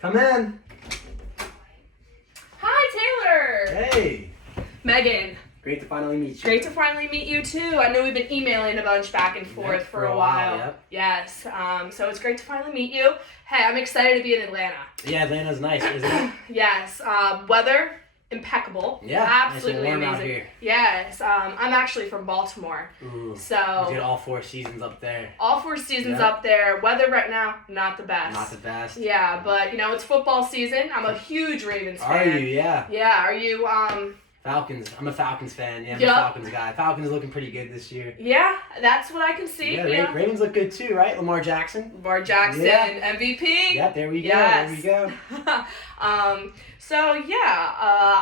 Come in. Hi, Taylor. Hey. Megan. Great to finally meet you. Great to finally meet you too. I know we've been emailing a bunch back and forth for a while. Yep. Yes. So it's great to finally meet you. Hey, I'm excited to be in Atlanta. Yeah, Atlanta's nice, isn't it? Yes. Weather impeccable. Yeah. Absolutely nice and warm amazing. out here. Yes. I'm actually from Baltimore. Ooh. So We did all 4 seasons up there. all 4 seasons Yep. up there. Weather right now, not the best. Not the best. Yeah, but it's football season. I'm a huge Ravens Are fan. you? Yeah. Yeah. Are you? Falcons. I'm a Falcons fan. Yeah, I'm Yep. a Falcons guy. Falcons looking pretty good this year. Yeah, that's what I can see. Yeah, Ravens look good too, right? Lamar Jackson. Lamar Jackson, Yeah. MVP. Yeah, there we go. Yes. There we go.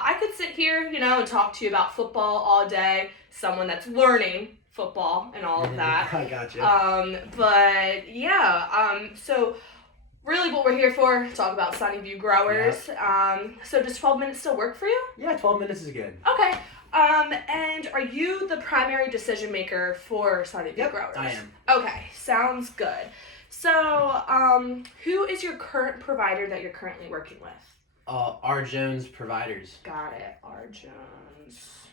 I could sit here, and talk to you about football all day. Someone that's learning football and all of that. I gotcha. So really what we're here for, talk about Sunnyview Growers. So does 12 minutes still work for you? Yeah, 12 minutes is good. Okay. And are you the primary decision maker for Sunnyview Yep, Growers? I am. Okay, sounds good. So, who is your current provider that you're currently working with? R. Jones Providers. Got it, R. Jones.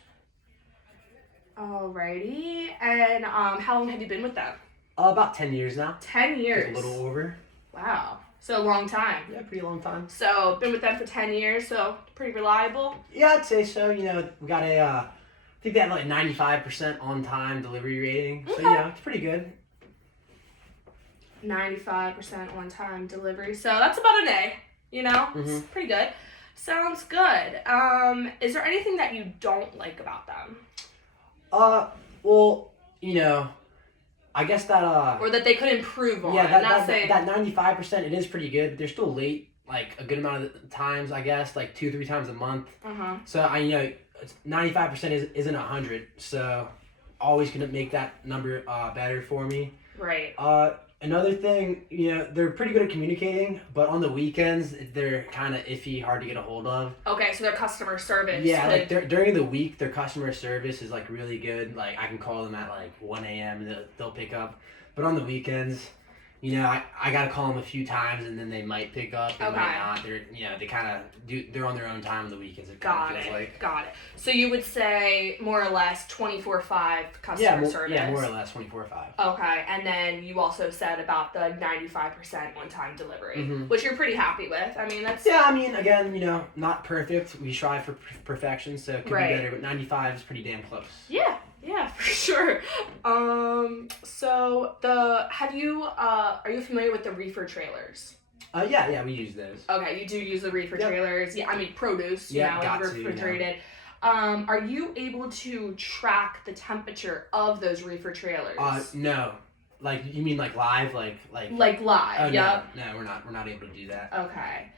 Alrighty, and how long have you been with them? About 10 years now. 10 years. A little over. Wow, so a long time. Yeah, pretty long time. So, been with them for 10 years, so pretty reliable. Yeah, I'd say so. We got I think they have like 95% on-time delivery rating. So, Okay. it's pretty good. 95% on-time delivery, so that's about an A. It's pretty good. Sounds good. Is there anything that you don't like about them? Well, I guess that, Or that they could improve on? yeah, I'm not saying... that 95%, it is pretty good, but they're still late, like, a good amount of the times, I guess, like 2-3 times a month. Uh-huh. So, 95% isn't 100, so always gonna make that number better for me. Right. Another thing, they're pretty good at communicating, but on the weekends, they're kind of iffy, hard to get a hold of. Okay, so their customer service. Yeah, like during the week, their customer service is like really good. Like I can call them at like 1 a.m. and they'll pick up. But on the weekends, I gotta call them a few times and then they might pick up. They might not. They kind of they're on their own time on the weekends. It kind of feels like. Got it. So you would say more or less 24/5 customer service. Yeah, more or less 24/5. Okay, and then you also said about the 95% on-time delivery, Mhm. which you're pretty happy with. I mean, that's... Yeah, again, not perfect. We strive for perfection, so it could Right. be better. But 95 is pretty damn close. Yeah, for sure. Are you familiar with the reefer trailers? Yeah, we use those. Okay, you do use the reefer Yep. trailers. Yeah, I mean produce, Yeah, got and to, refrigerated. Are you able to track the temperature of those reefer trailers? No. Like you mean like live, like Like live, Oh, yep. no, we're not able to do that. Okay.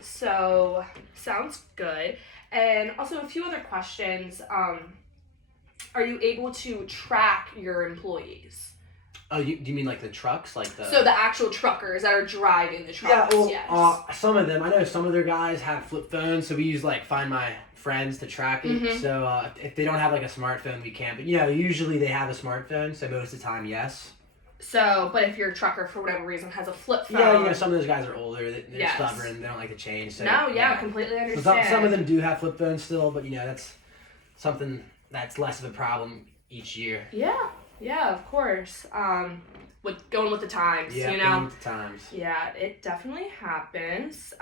So sounds good. And also a few other questions. Are you able to track your employees? Oh, do you mean like the trucks, like the? So the actual truckers that are driving the trucks. Yeah, well, yes. some of them. I know some of their guys have flip phones, so we use like Find My Friends to track it. Mhm. So if they don't have like a smartphone, we can't. But usually they have a smartphone, so most of the time, yes. So, but if your trucker for whatever reason has a flip phone. Yeah, some of those guys are older. They're Yes. stubborn. They don't like to change. So, No, yeah, completely So understand. some of them do have flip phones still, but that's something that's less of a problem each year. Yeah, of course. With going with the times, Yeah, going with the times. Yeah, it definitely happens.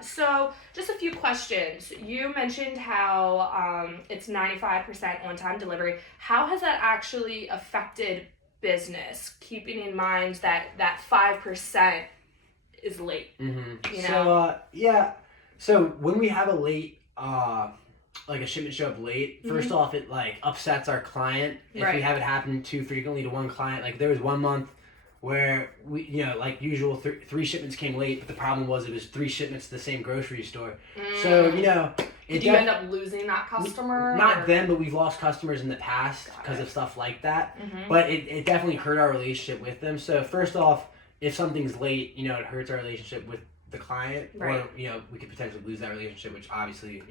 So just a few questions. You mentioned how it's 95% on-time delivery. How has that actually affected business? Keeping in mind that 5% is late. Mm-hmm. So when we have a late, like a shipment show up late, first off, it like upsets our client if we Right. have it happen too frequently to one client. Like there was one month where we, like usual, 3 shipments came late, but the problem was it was 3 shipments to the same grocery store. So Did you end up losing that customer? Not or? them, but we've lost customers in the past Got because it. of stuff like that. Mhm. But it definitely hurt our relationship with them. So first off, if something's late, it hurts our relationship with the client, Right. or we could potentially lose that relationship, which obviously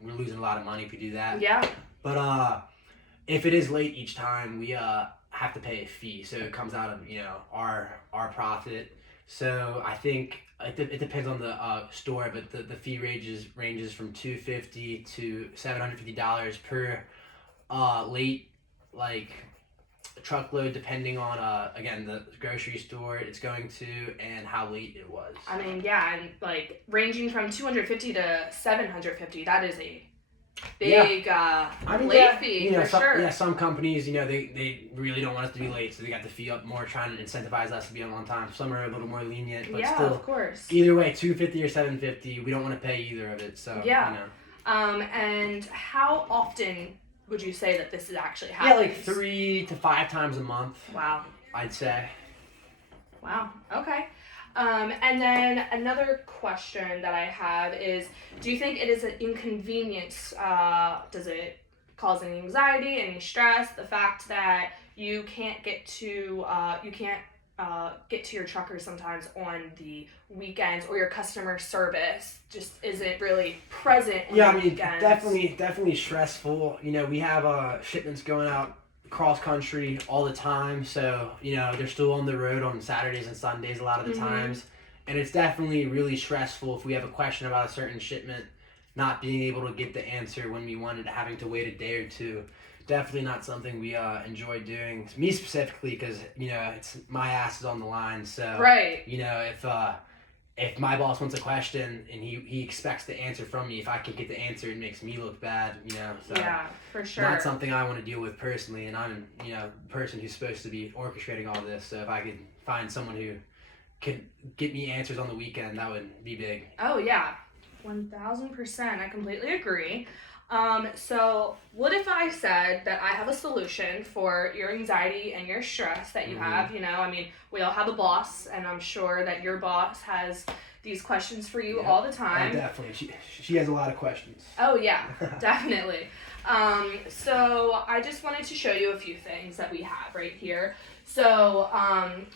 we're losing a lot of money if we do that. Yeah. But if it is late each time, we have to pay a fee, so it comes out of our profit. So I think it depends on the store, but the fee ranges from $250 to $750 per late like truckload, depending on again the grocery store it's going to and how late it was. I mean, yeah, and like ranging from 250 to 750, that is a big late fee for sure. Yeah, some companies, they really don't want us to be late, so they got the fee up more, trying to incentivize us to be on time. Some are a little more lenient, but Yeah, still, of course. either way, $250 or $750, we don't want to pay either of it. So Yeah. And how often would you say that this is actually happening? Yeah, like 3 to 5 times a month. Wow. I'd say. Wow. Okay. And then another question that I have is, do you think it is an inconvenience? Does it cause any anxiety, any stress? The fact that you can't get to your trucker sometimes on the weekends, or your customer service just isn't really present on the weekends? Definitely stressful. We have shipments going out cross country all the time, so they're still on the road on Saturdays and Sundays a lot of the times, and it's definitely really stressful if we have a question about a certain shipment, not being able to get the answer when we wanted, having to wait a day or two. Definitely not something we enjoy doing. Me specifically, because it's my ass is on the line. So right. If my boss wants a question and he expects the answer from me, if I can get the answer, it makes me look bad. So yeah, for sure. Not something I want to deal with personally, and I'm the person who's supposed to be orchestrating all this. So if I could find someone who could get me answers on the weekend, that would be big. Oh yeah, 1000%. I completely agree. So what if I said that I have a solution for your anxiety and your stress that you have? I mean, we all have a boss, and I'm sure that your boss has these questions for you all the time. Oh, definitely. She has a lot of questions. Oh yeah, definitely. So I just wanted to show you a few things that we have right here. So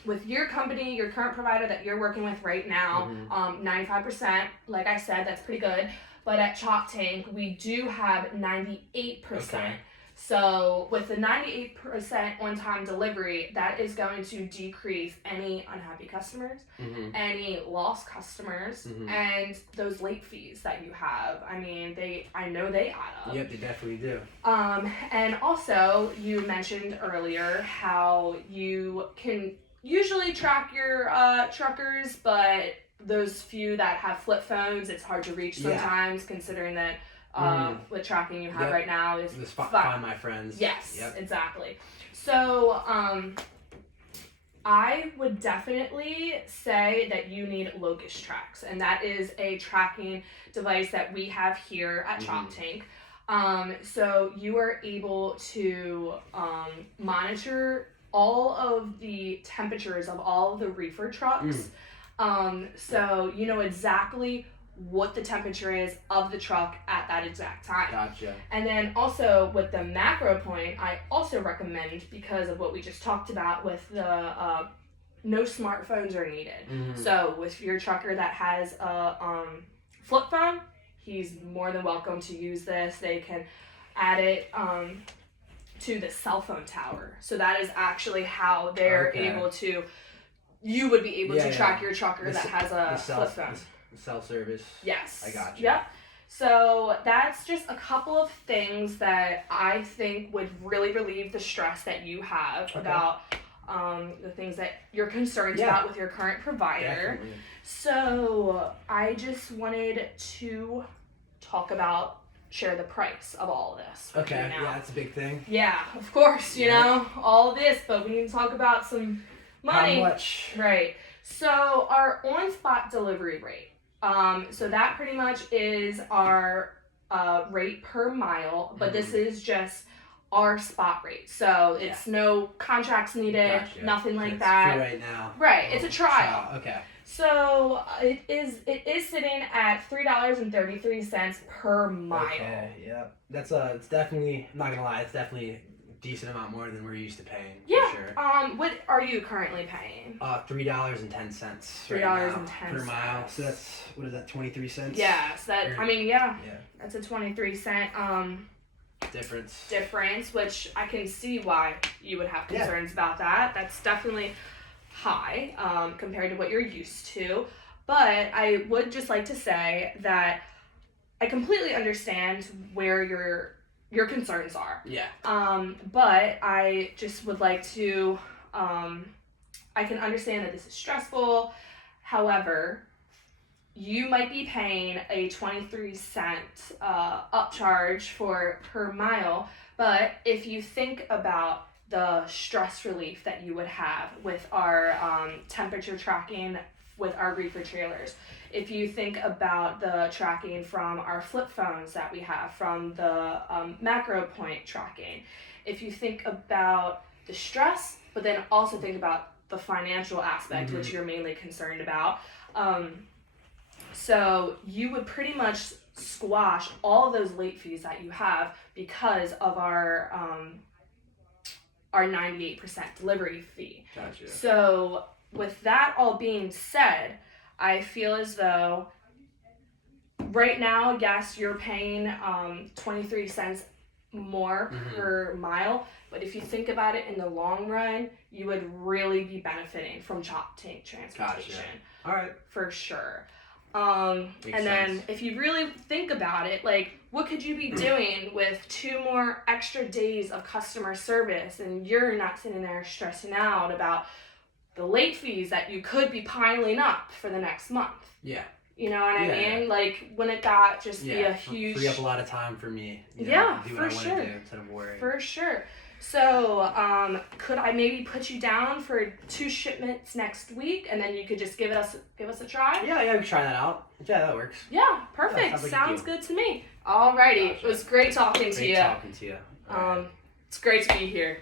with your company, your current provider that you're working with right now, 95%, like I said, that's pretty good. But at Chalk Tank, we do have 98%. Okay. So with the 98% on-time delivery, that is going to decrease any unhappy customers, any lost customers, and those late fees that you have. I mean, I know they add up. Yep, they definitely do. And also, you mentioned earlier how you can usually track your truckers, but those few that have flip phones, it's hard to reach sometimes, considering that with tracking you have right now is Find My Friends. Yes, exactly. So I would definitely say that you need Locust Tracks, and that is a tracking device that we have here at Chalk Tank. So you are able to monitor all of the temperatures of all of the reefer trucks. So you know exactly what the temperature is of the truck at that exact time. Gotcha. And then also with the macro point, I also recommend, because of what we just talked about with the no smartphones are needed. So with your trucker that has a flip phone, he's more than welcome to use this. They can add it to the cell phone tower. So that is actually how they're able to, you would be able to track your trucker that has a flip phone. Cell service. Yes. I got you. Yep. So that's just a couple of things that I think would really relieve the stress that you have about the things that you're concerned about with your current provider. Definitely. So I just wanted to share the price of all of this. Okay, yeah, that's a big thing. Yeah, of course, you know, all this, but we need to talk about some money. How much? Right. So our on-spot delivery rate. So that pretty much is our rate per mile, but this is just our spot rate. So it's no contracts needed, nothing like that. For right now. Right. It's a trial. Okay. So it is sitting at $3.33 per mile. Okay. Yeah. That's it's definitely, I'm not gonna lie, it's definitely a decent amount more than we're used to paying. Yeah. For sure. What are you currently paying? $3.10. $3.10 per mile. So that's, what is that, 23 cents? Yeah. So that that's a 23-cent difference, which I can see why you would have concerns about that. That's definitely high compared to what you're used to. But I would just like to say that I completely understand where your concerns are. Yeah. But I just would like to, I can understand that this is stressful. However, you might be paying a 23-cent upcharge for per mile. But if you think about the stress relief that you would have with our temperature tracking with our reefer trailers, if you think about the tracking from our flip phones that we have, from the macro point tracking, if you think about the stress, but then also think about the financial aspect, which you're mainly concerned about, so you would pretty much squash all of those late fees that you have because of our 98% delivery fee. Gotcha. So with that all being said, I feel as though right now, yes, you're paying 23 cents more per mile, but if you think about it in the long run, you would really be benefiting from Chop Tank transportation. Gotcha. All right. For sure. And then if you really think about it, like, what could you be doing with 2 more extra days of customer service, and you're not sitting there stressing out about the late fees that you could be piling up for the next month? Yeah. You know what I mean? Yeah. Like, wouldn't that just be a huge... Free up a lot of time for me. You know, Yeah, do for what I sure. want to do instead of worrying. For sure. So, could I maybe put you down for 2 shipments next week, and then you could just give us a try? Yeah, we can try that out. Yeah, that works. Yeah, perfect. Yeah, sounds like a Sounds deal. good to me. Alrighty. Gotcha. It was great talking to Great you. talking to you. All right. It's great to be here.